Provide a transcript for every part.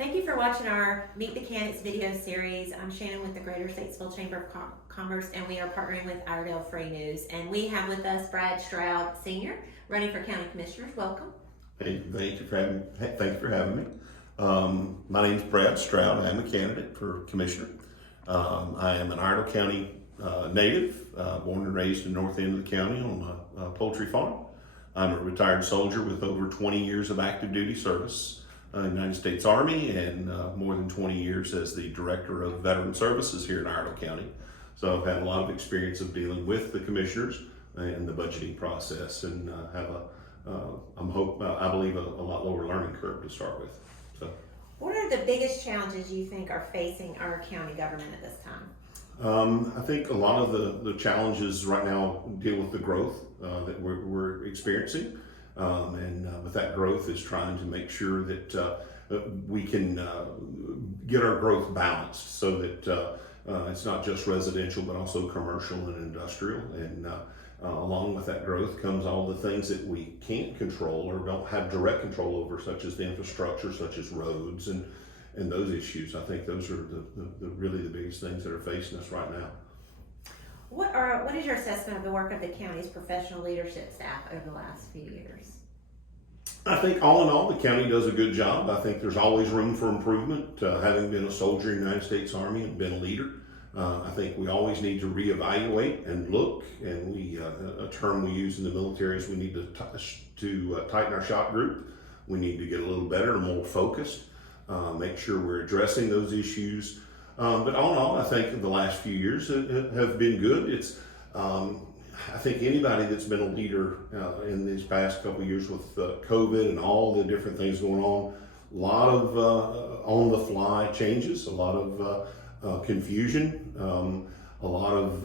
Thank you for watching our Meet the Candidates video series. I'm Shannon with the Greater Statesville Chamber of Commerce, and we are partnering with Iredell Free News. And we have with us Stroud Sr, running for County Commissioners. Welcome. Hey, thank you for having me. My name is Brad Stroud. I'm a candidate for Commissioner. I am an Iredell County native, born and raised in the north end of the county on a poultry farm. I'm a retired soldier with over 20 years of active duty service in the United States Army and more than 20 years as the Director of Veteran Services here in Iredell County. So I've had a lot of experience of dealing with the commissioners and the budgeting process, and have I believe a lot lower learning curve to start with. So, what are the biggest challenges you think are facing our county government at this time? I think a lot of the challenges right now deal with the growth that we're experiencing. And with that growth is trying to make sure that we can get our growth balanced so that it's not just residential but also commercial and industrial. And along with that growth comes all the things that we can't control or don't have direct control over, such as the infrastructure, such as roads and those issues. I think those are really the biggest things that are facing us right now. What is your assessment of the work of the county's professional leadership staff over the last few years? I think all in all, the county does a good job. I think there's always room for improvement. Having been a soldier in the United States Army and been a leader, I think we always need to reevaluate and look. And a term we use in the military is we need to tighten our shot group. We need to get a little better and more focused. Make sure we're addressing those issues. But all in all, I think the last few years have been good. I think anybody that's been a leader in these past couple of years with COVID and all the different things going on, a lot of on-the-fly changes, a lot of confusion, a lot of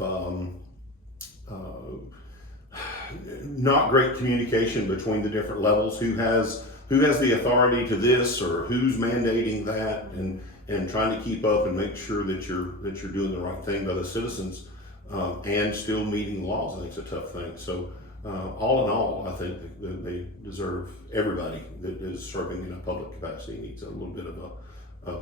not great communication between the different levels. Who has the authority to this, or who's mandating that, and trying to keep up and make sure that you're doing the right thing by the citizens and still meeting laws. I think it's a tough thing. So all in all, I think that they deserve, everybody that is serving in a public capacity needs a little bit of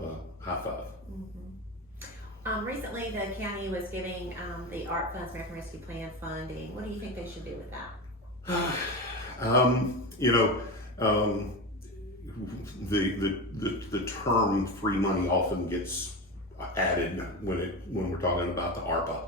a high five. Mm-hmm. Recently, the county was giving the ARP funds, American Rescue Plan funding. What do you think they should do with that? The term free money often gets added when we're talking about the ARPA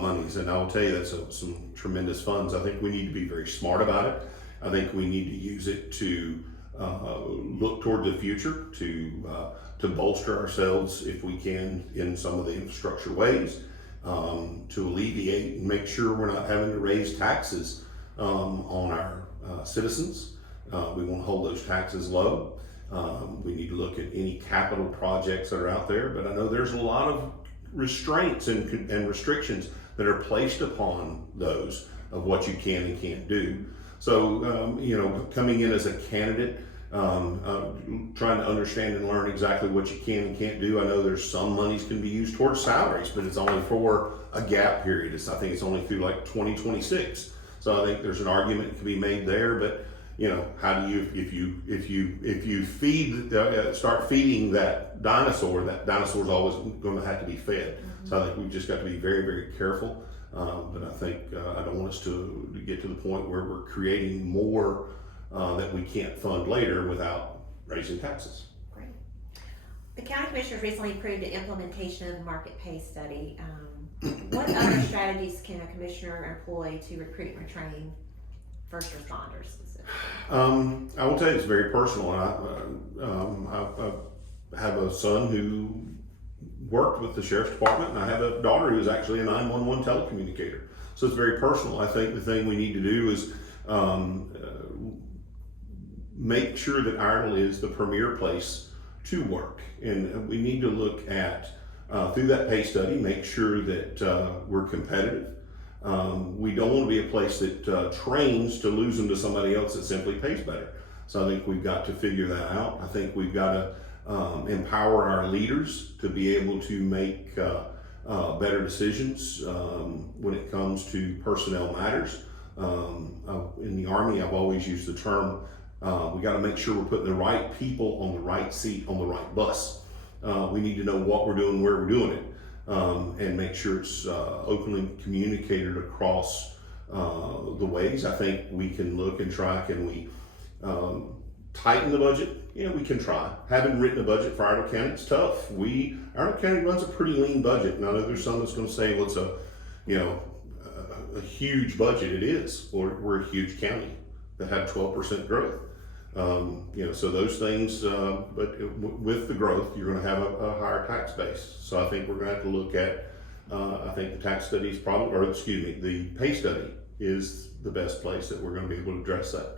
monies, and I will tell you that's some tremendous funds. I think we need to be very smart about it. I think we need to use it to look toward the future, to bolster ourselves if we can in some of the infrastructure ways, to alleviate and make sure we're not having to raise taxes on our citizens. We want to hold those taxes low. We need to look at any capital projects that are out there, but I know there's a lot of restraints and restrictions that are placed upon those of what you can and can't do. So, coming in as a candidate, trying to understand and learn exactly what you can and can't do. I know there's some monies can be used towards salaries, but it's only for a gap period. I think it's only through like 2026. So I think there's an argument that can be made there, but how do you, if you start feeding that dinosaur's always going to have to be fed. Mm-hmm. So I think we've just got to be very, very careful. But I think I don't want us to get to the point where we're creating more that we can't fund later without raising taxes. Great. The county commissioners recently approved the implementation of the market pay study. What other strategies can a commissioner employ to recruit and train first responders? I will tell you, it's very personal. I have a son who worked with the sheriff's department, and I have a daughter who is actually a 911 telecommunicator. So it's very personal. I think the thing we need to do is make sure that Iredell is the premier place to work. And we need to look at, through that pay study, make sure that we're competitive. We don't want to be a place that trains to lose them to somebody else that simply pays better. So I think we've got to figure that out. I think we've got to empower our leaders to be able to make better decisions when it comes to personnel matters. In the Army, I've always used the term We got to make sure we're putting the right people on the right seat on the right bus. We need to know what we're doing, where we're doing it, and make sure it's openly communicated across the ways. I think we can look and try. Can we tighten the budget? Yeah, we can try. Having written a budget for Iredell County, it's tough. Iredell County runs a pretty lean budget. And I know there's some that's going to say, well, it's a huge budget. It is. We're a huge county that had 12% growth. So those things, but with the growth, you're going to have a higher tax base. So I think we're going to have to look at, I think the tax study is probably, or excuse me, the pay study is the best place that we're going to be able to address that.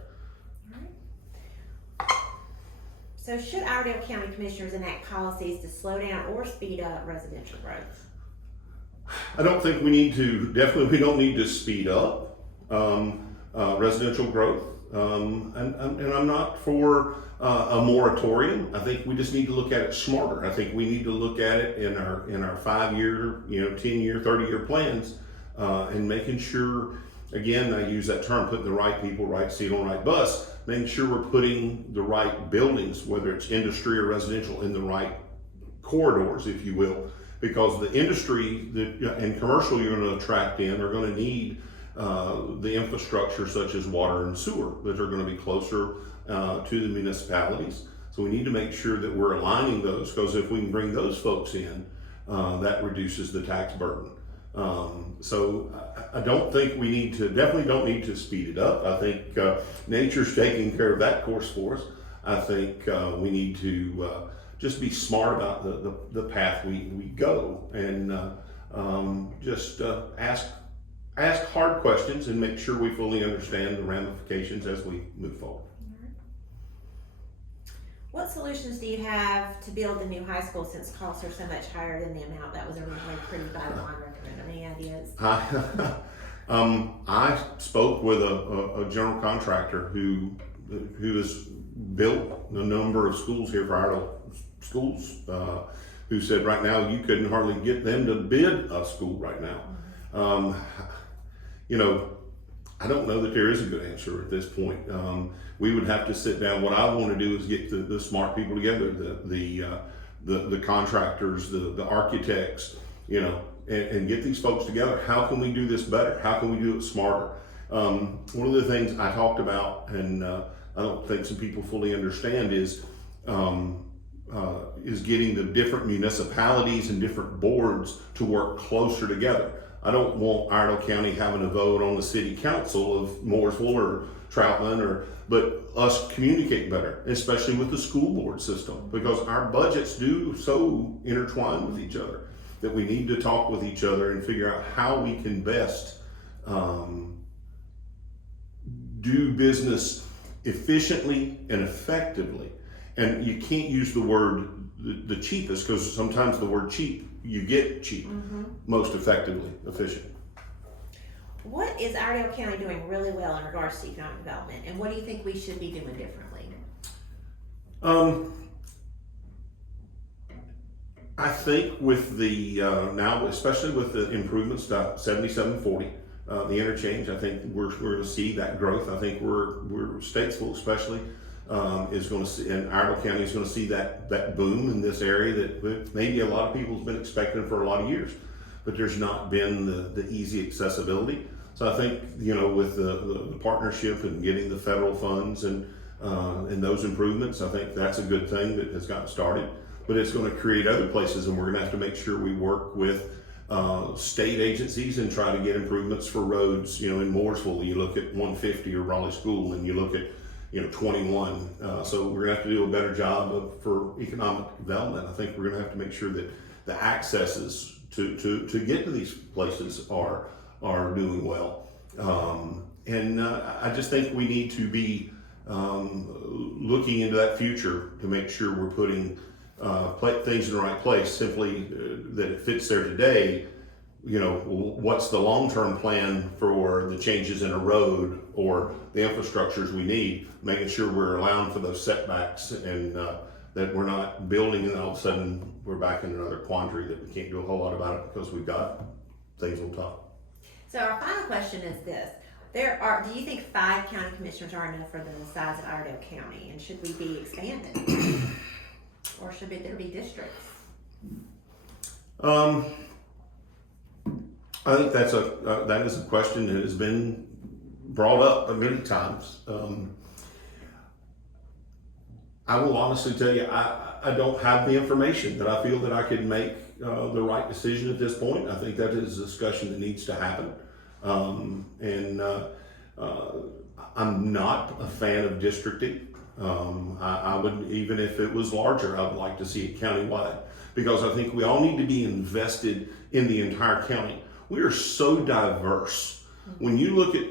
So should Iredell County Commissioners enact policies to slow down or speed up residential growth? I don't think we don't need to speed up residential growth. And I'm not for a moratorium. I think we just need to look at it smarter. I think we need to look at it in our 5-year, 10-year, 30-year plans, and making sure, again, I use that term, putting the right people, right seat on the right bus, making sure we're putting the right buildings, whether it's industry or residential, in the right corridors, if you will, because the industry and commercial you're going to attract in are going to need the infrastructure such as water and sewer that are going to be closer to the municipalities. So we need to make sure that we're aligning those, because if we can bring those folks in, that reduces the tax burden. So I don't think definitely don't need to speed it up. I think nature's taking care of that course for us. I think we need to just be smart about the path we go, and just ask hard questions and make sure we fully understand the ramifications as we move forward. What solutions do you have to build the new high school, since costs are so much higher than the amount that was originally approved by the bond recommender? Any ideas? I spoke with a general contractor who has built a number of schools here for Iredell schools, who said right now you couldn't hardly get them to bid a school right now. I don't know that there is a good answer at this point. We would have to sit down. What I want to do is get the smart people together, the contractors, the architects, and get these folks together. How can we do this better? How can we do it smarter? One of the things I talked about, and I don't think some people fully understand, is getting the different municipalities and different boards to work closer together. I don't want Iredell County having a vote on the city council of Mooresville or Troutman, but us communicate better, especially with the school board system, because our budgets do so intertwine with each other that we need to talk with each other and figure out how we can best do business efficiently and effectively. And you can't use the word the cheapest, because sometimes the word cheap, you get cheap, most effectively efficient. What is Iredell County doing really well in regards to economic development, and what do you think we should be doing differently? I think with the now, especially with the improvements to 7740, the interchange, I think we're going to see that growth. I think we're Statesville especially is going to see, and Iredell County is going to see that boom in this area that maybe a lot of people have been expecting for a lot of years, but there's not been the easy accessibility. So I think, with the partnership and getting the federal funds and those improvements, I think that's a good thing that has gotten started. But it's going to create other places, and we're going to have to make sure we work with state agencies and try to get improvements for roads. In Mooresville, you look at 150 or Raleigh School, and you look at 21. So we're going to have to do a better job for economic development. I think we're going to have to make sure that the accesses to get to these places are doing well. And I just think we need to be looking into that future to make sure we're putting things in the right place. Simply that it fits there today. What's the long-term plan for the changes in a road or the infrastructures we need, making sure we're allowing for those setbacks, and that we're not building and all of a sudden we're back in another quandary that we can't do a whole lot about it because we've got things on top. So our final question is this: Do you think 5 county commissioners are enough for the size of Iredell County, and should we be expanded? Or should there be districts? I think that is a question that has been brought up many times. I will honestly tell you, I don't have the information that I feel that I could make the right decision at this point. I think that is a discussion that needs to happen. I'm not a fan of districting. I would, even if it was larger, I would like to see it countywide, because I think we all need to be invested in the entire county. We are so diverse. When you look at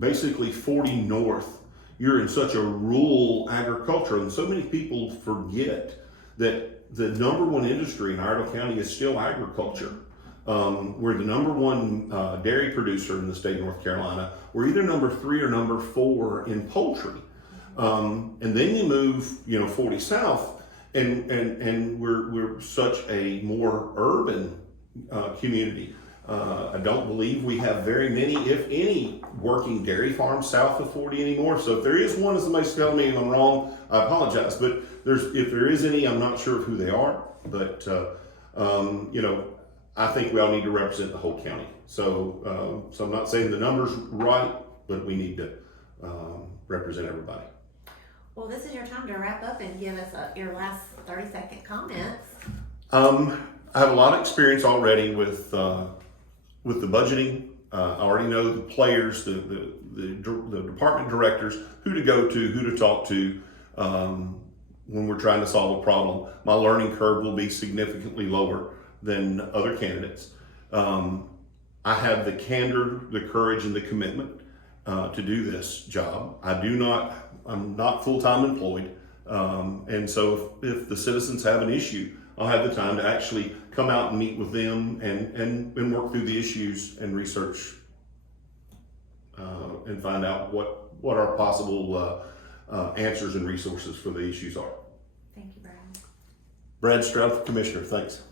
basically 40 North, you're in such a rural agriculture, and so many people forget that the number one industry in Iredell County is still agriculture. We're the number one dairy producer in the state of North Carolina. We're either number 3 or number 4 in poultry. And then you move, 40 South, and we're such a more urban community. I don't believe we have very many, if any, working dairy farms south of 40 anymore. So if there is one, as somebody's telling me I'm wrong, I apologize. But if there is any, I'm not sure of who they are. But I think we all need to represent the whole county. So I'm not saying the number's right, but we need to represent everybody. Well, this is your time to wrap up and give us your last 30-second comments. I have a lot of experience already with the budgeting. I already know the players, the department directors, who to go to, who to talk to when we're trying to solve a problem. My learning curve will be significantly lower than other candidates. I have the candor, the courage, and the commitment to do this job. I'm not full-time employed. And so if the citizens have an issue, I'll have the time to actually come out and meet with them and work through the issues and research and find out what our possible answers and resources for the issues are. Thank you, Brad. Brad Stroud, Commissioner, thanks.